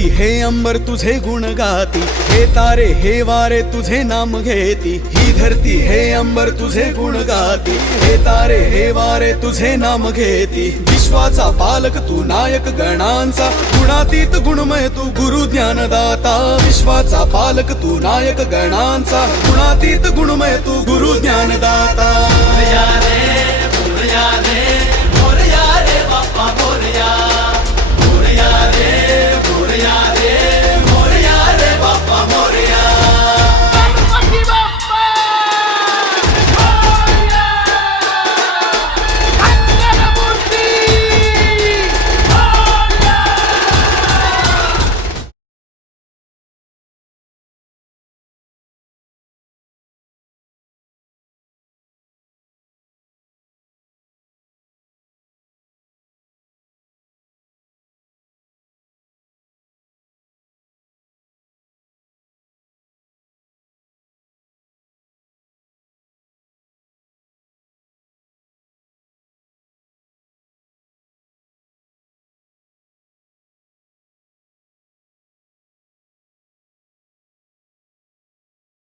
धरती हे अंबर तुझे गुण गाती, हे तारे हे वारे तुझे नाम घेती। ही धरती हे अंबर तुझे गुण गाती, हे तारे हे वारे तुझे नाम घेती। विश्वाचा पालक तू नायक गणांचा, गुणातीत गुणमय तू गुरु ज्ञानदाता। विश्वाचा पालक तू नायक गणांचा, गुणातीत गुणमय तू गुरु ज्ञानदाता। फूल या रे